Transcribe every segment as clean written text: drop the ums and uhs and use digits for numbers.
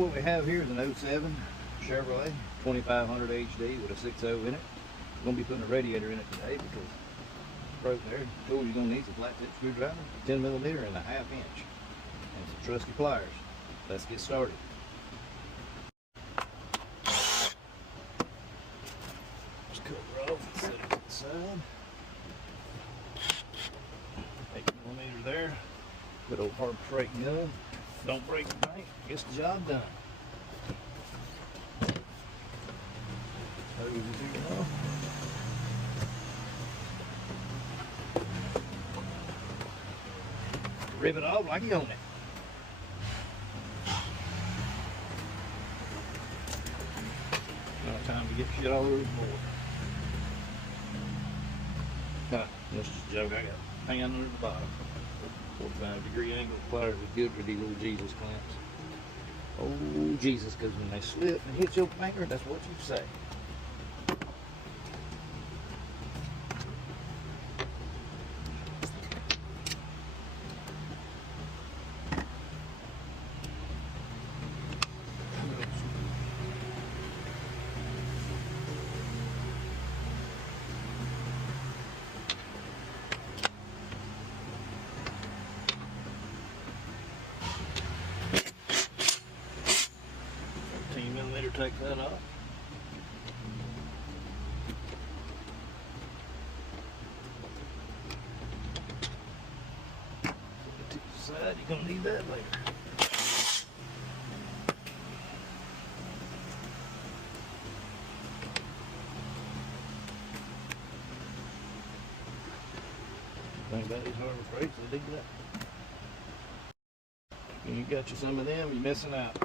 what we have here is an 07 Chevrolet 2500 HD with a 6.0 in it. We're going to be putting a radiator in it today because it's broke there. Told you're going to need some flat tip screwdriver, 10mm and a 1/2 inch, and some trusty pliers. Let's get started. Just cover off and set it to the side. 8mm there. Good old Harbor Freight gun. Don't break the paint. Gets the job done. Hose is here now. Rip it off like you own it. Now time to get shit all over the board. That's just a joke. I got a hand under the bottom. 45-degree angle pliers are good for these little Jesus clamps. Oh Jesus, because when they slip and hit your finger, that's what you say. Take that off. Put it to the side, you're gonna need that later. Think about these Harbor Freights, they dig that. When you got you some of them, you're missing out.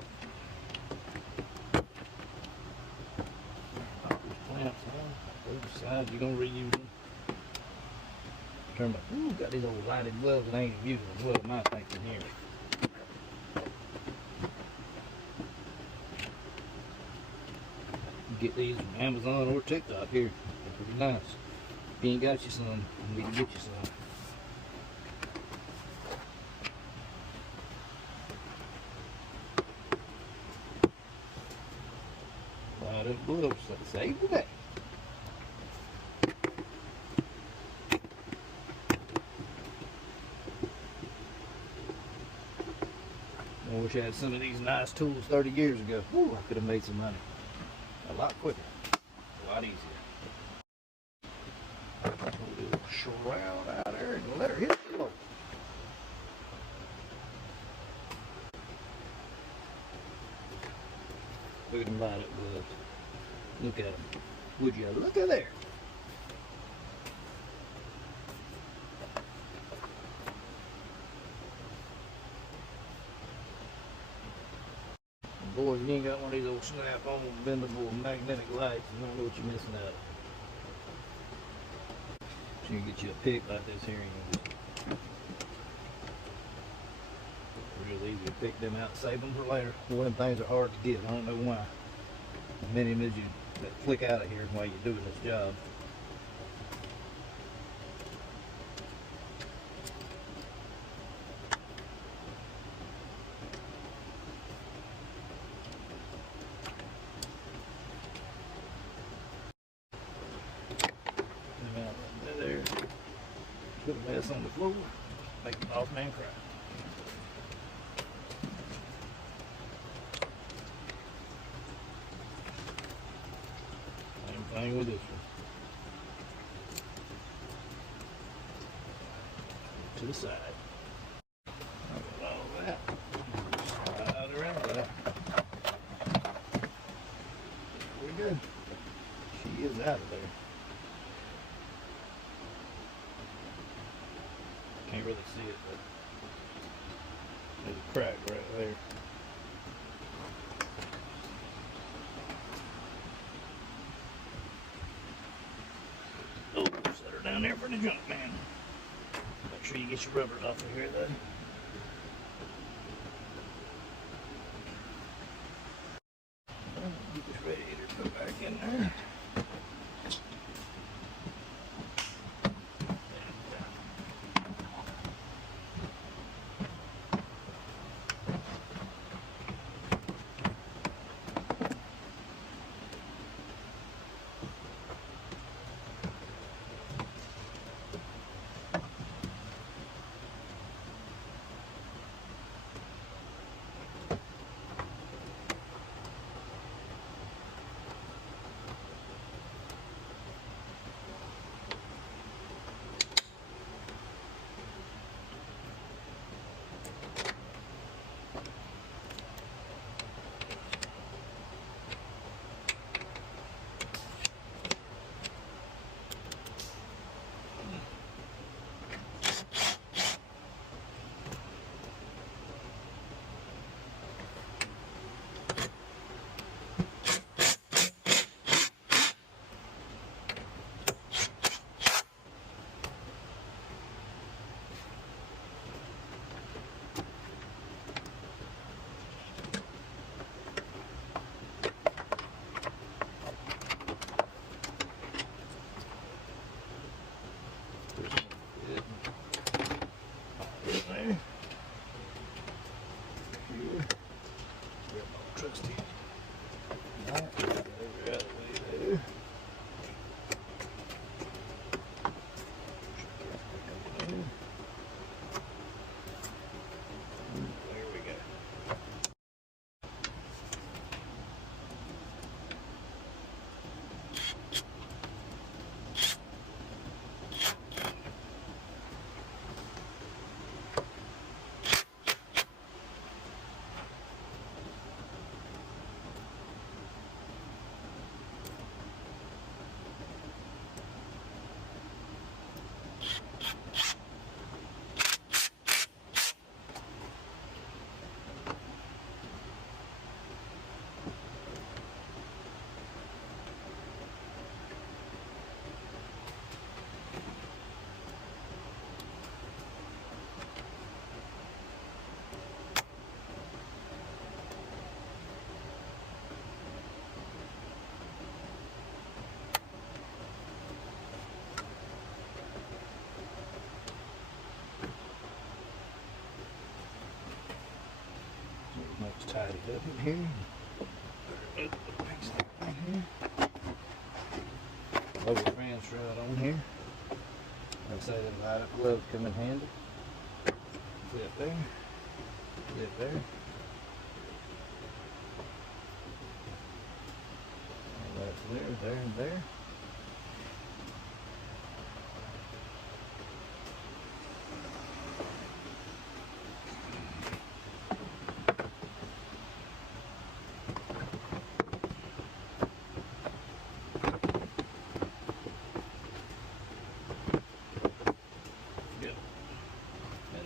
Both sides, you're gonna reuse them. Turn my, ooh, got these old lighted gloves and I ain't even using them. What am I thinking here? You get these from Amazon or TikTok here. They're pretty nice. If you ain't got you some, you need to get you some. Lighted gloves, let's save the day. I wish I had some of these nice tools 30 years ago. Ooh, I could have made some money. A lot quicker. A lot easier. Put a little shroud out there and let her hit the floor. Look at them lighted gloves. Look at them. Would you look at there? Boy, if you ain't got one of these old snap-on bendable magnetic lights, you don't know what you're missing out. So you can get you a pick like this here, and real easy to pick them out and save them for later. Boy, them things are hard to get. I don't know why. Many of them is you that flick out of here while you're doing this job. Put a mess on the floor, make the boss man cry. Same thing with this one. To the side. All that. Slide around that. Pretty good. She is out of there. Can't really see it, but there's a crack right there. Oh, set her down there for the junk man. Make sure you get your rubbers off of here though. Get this radiator put back in there. here. Grab my truck stick. Alright, over the other way there. There we go. Let's tidy it up in here. Fix that right here. Lower the ram shroud on here. Like I say, them light up gloves come in handy. Flip there. Flip there. And that's there, and there.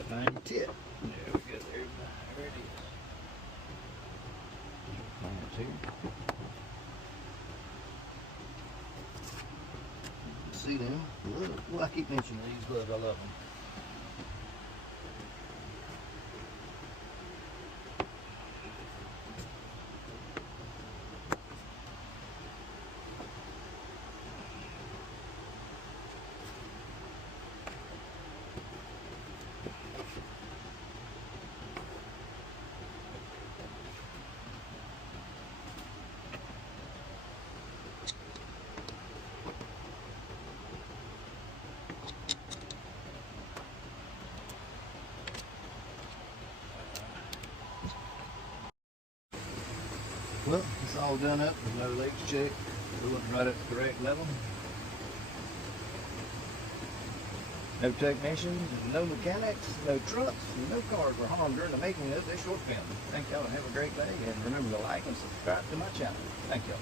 Find your tip. There we go. There it is. Find it here. See now? Look, well, I keep mentioning these gloves. I love them. Well, it's all done up with no leaks checked. We went right at the correct level. No technicians, no mechanics, no trucks, and no cars were harmed during the making of this short film. Thank y'all and have a great day. And remember to like and subscribe to my channel. Thank y'all.